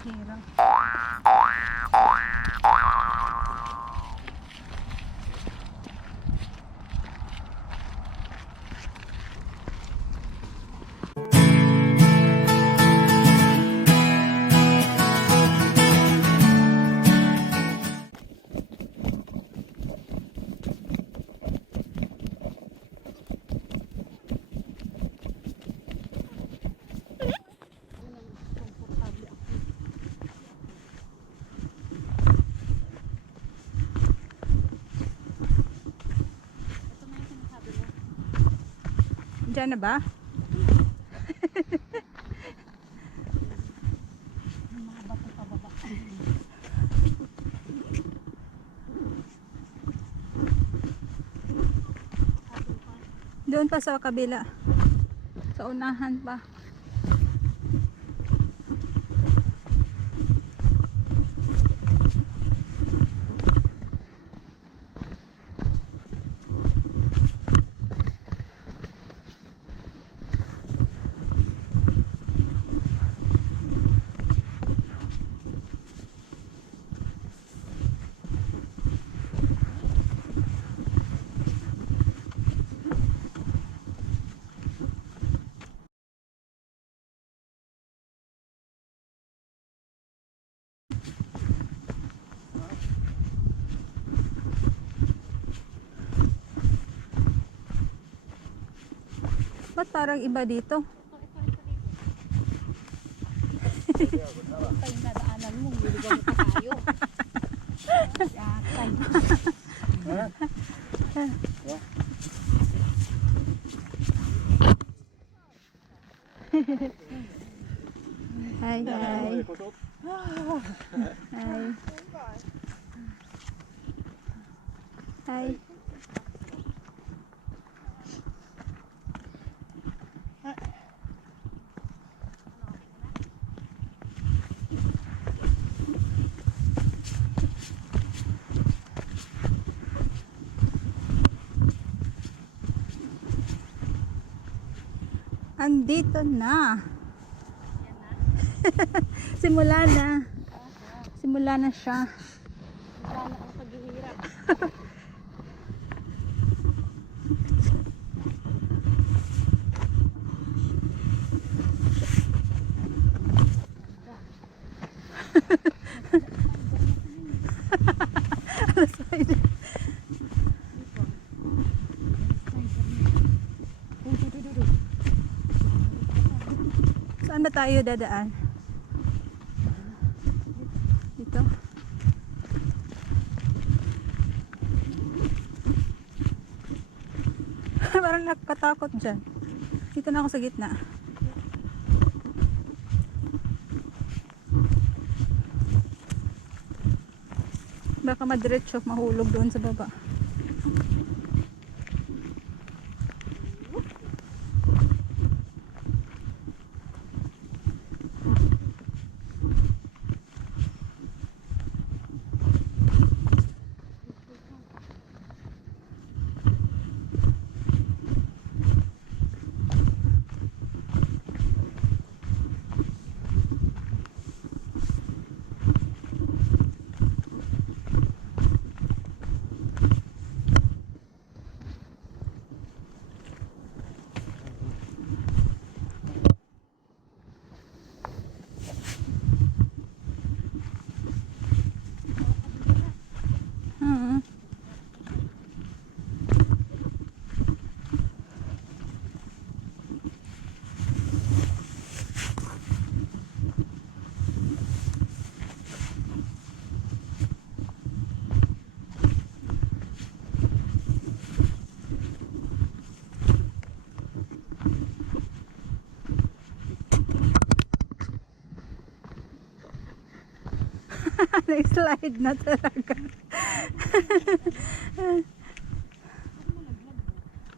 Hirap. Diyan na ba? Mga bato pababa. Doon pa sa kabila. Sa unahan pa. Ba't parang iba dito? Ito yung dadaanan mo, niligaw mo pa tayo. Yakay. Hi, hi. Hi. Hi. Andito na. Simula na. Simula na siya. Wala na ang paghihirap. Saan ba tayo dadaan? Dito. Parang nakakatakot dyan. Dito na ako sa gitna. Baka madiretso mahulog doon sa baba. Nag-slide na talaga.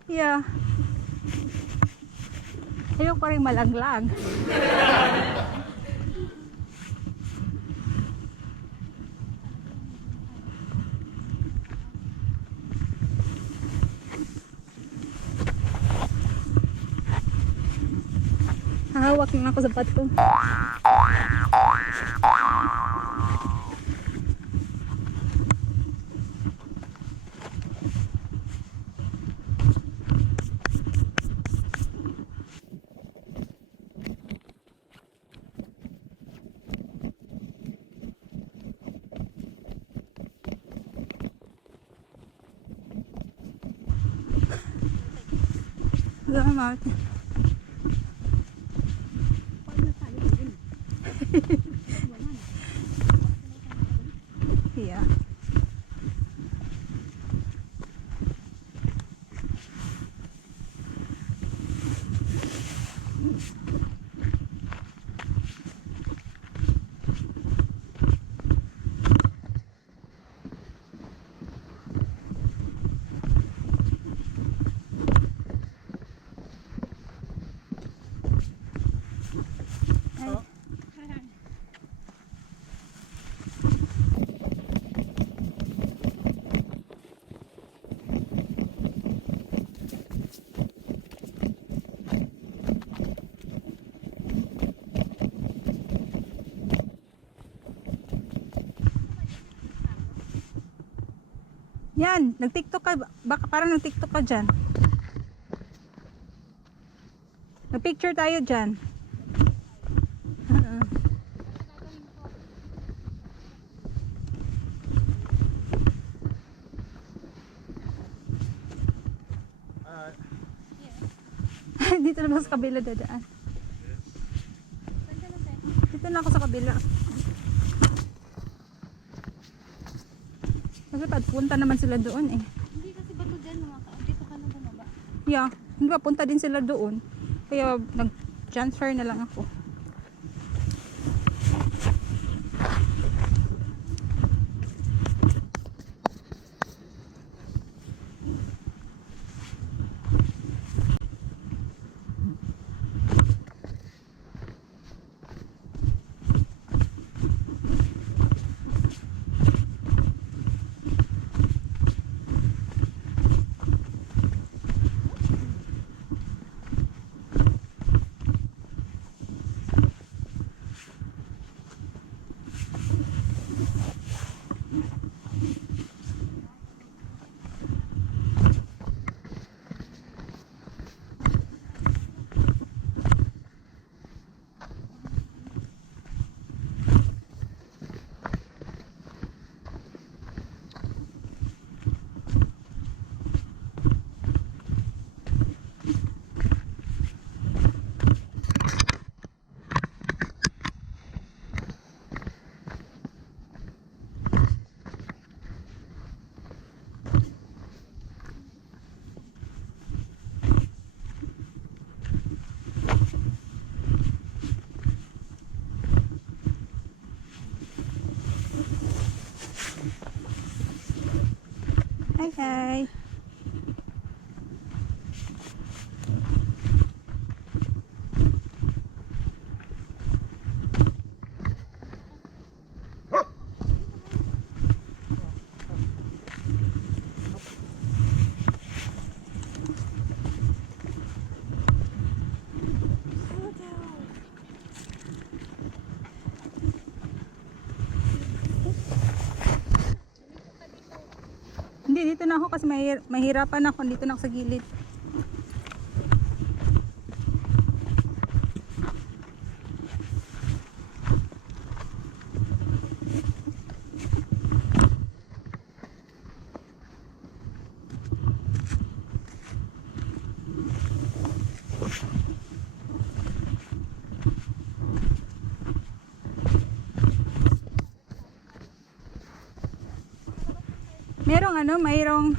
Yeah. Ayok pa rin malaglag. Hawak na ako sa pato. Salamat. Pag nasali din. Yeah. Yan, nag-TikTok ka. Baka parang nag-TikTok ka dyan. Nag-picture tayo dyan. Dito na ba sa kabila dadaan? Dito na ako sa kabila. Kasi punta naman sila doon eh. Hindi kasi bato dyan mga dito ka na bumaba. Yeah, hindi ba punta din sila doon. Kaya nag-transfer na lang ako. Hi, hi. Hindi, dito na ako kasi mahirapan ako. Dito na ako sa gilid. Mayroong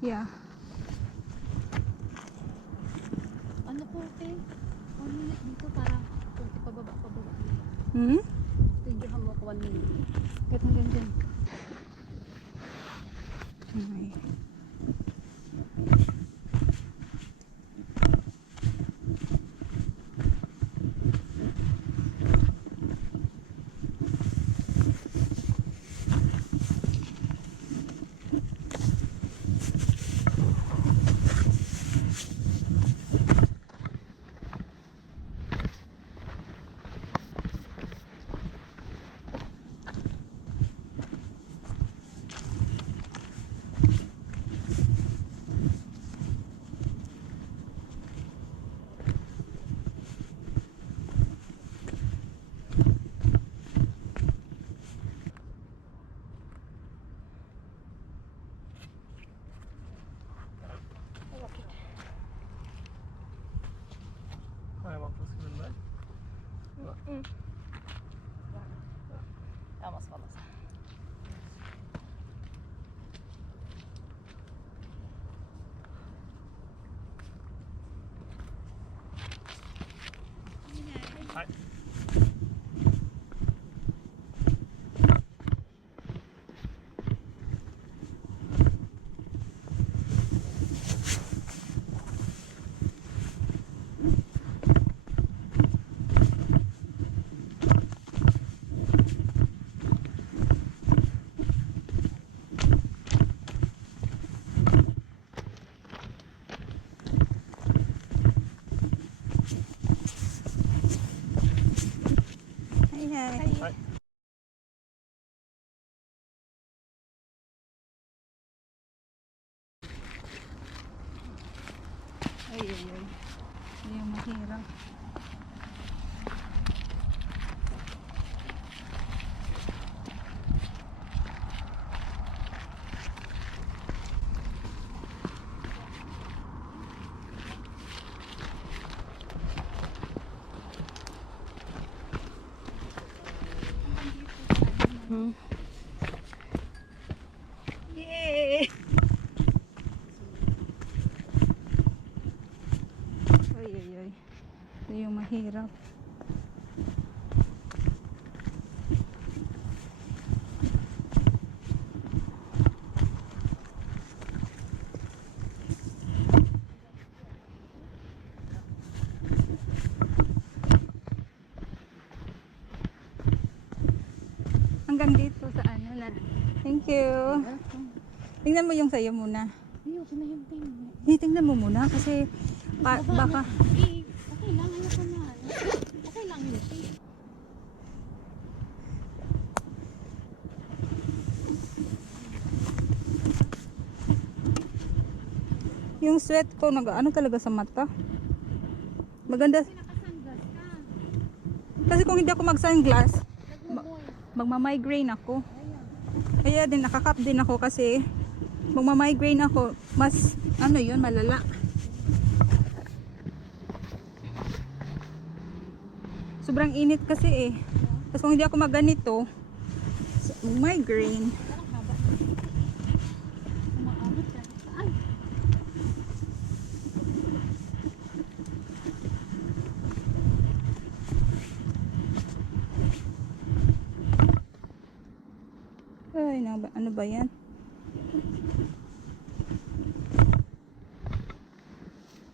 Yeah. Ano po, te? 1 minute dito para kunti pababa. Hmm? Videohan mo ko 1 minute. Ganyan. Ay. Mas malas. Hi. Ay. Ay yung mahirap. Hmm. Yay! Ay. Ito yung mahirap. Hanggang dito sa ano na. Thank you. Tingnan mo yung sayo muna. Ayoko na yung thing. Tingnan mo muna kasi baka Okay lang, ayoko na. Okay lang yun. yung sweat ko nag-ano talaga sa mata. Maganda. Kasi nakasanggas ka. Kasi kung hindi ako mag-sunglass, Nagmumoy. magmamigraine ako. Ayan. Kaya din nakakap din ako kasi magmamigraine ako, mas ano yun, malala. Sobrang init kasi eh. Tapos kung hindi ako magganito, migraine. Parang haba. Umaabot ka. Saan? Ay, ano ba yan?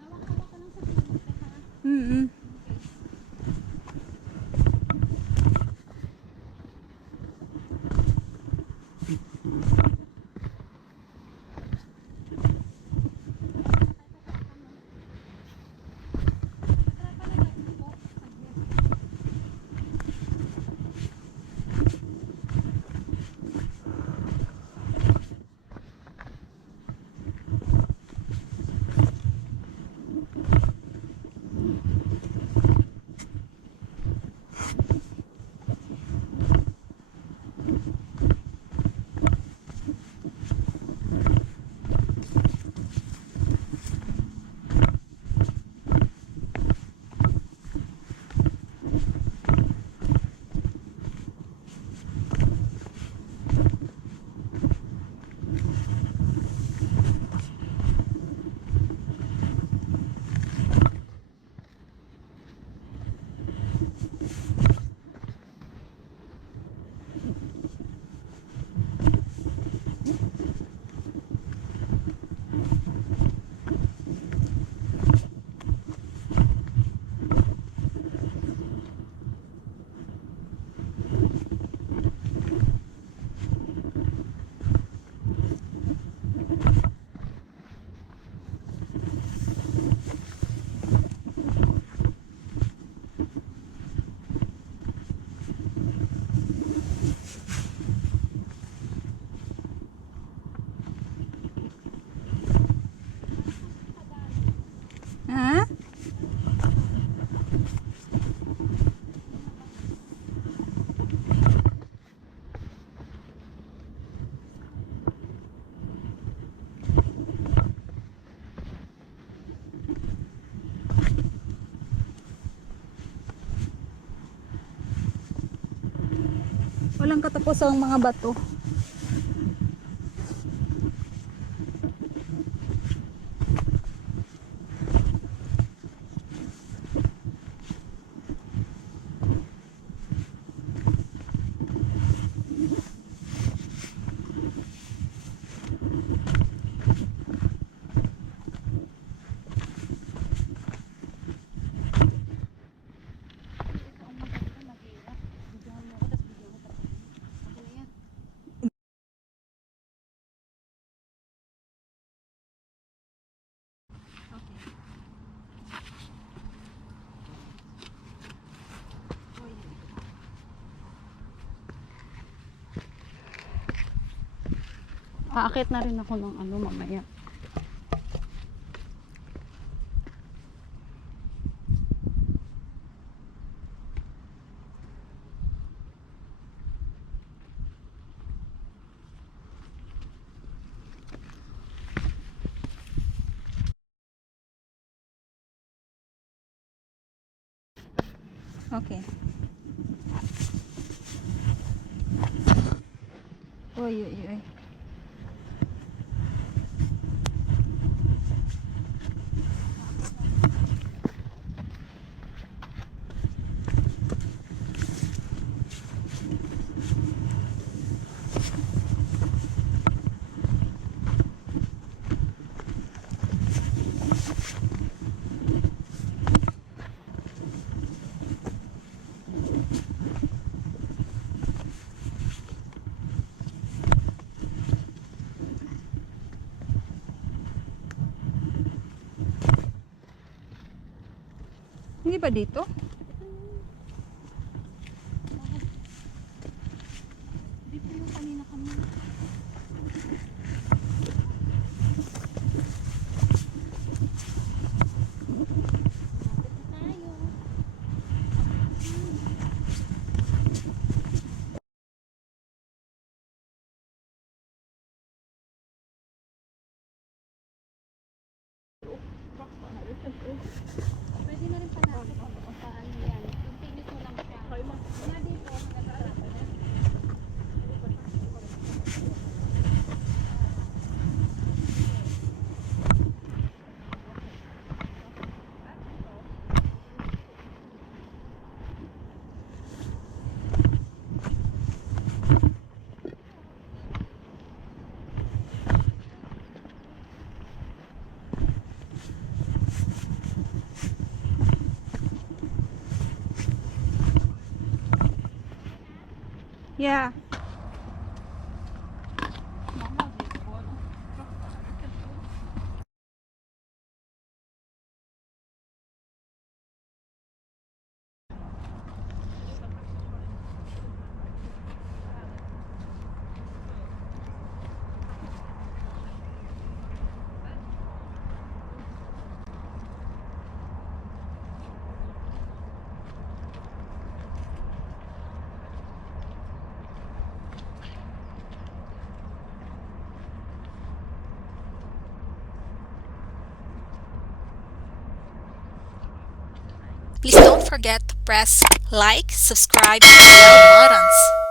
Hawak-hawak ka lang sa pinag ha. Mm-mm. Walang katapos ang mga bato. Aakit na rin ako ng ano mamaya. Okay. Uy, uy, uy. Hindi ba dito? Dito yung kanina kami. Tayo. Pwede na rin pala ako paano yan. Continue ko lang siya. Nga dito, magkasarap na. Yeah. Please don't forget to press like, subscribe, and bell buttons.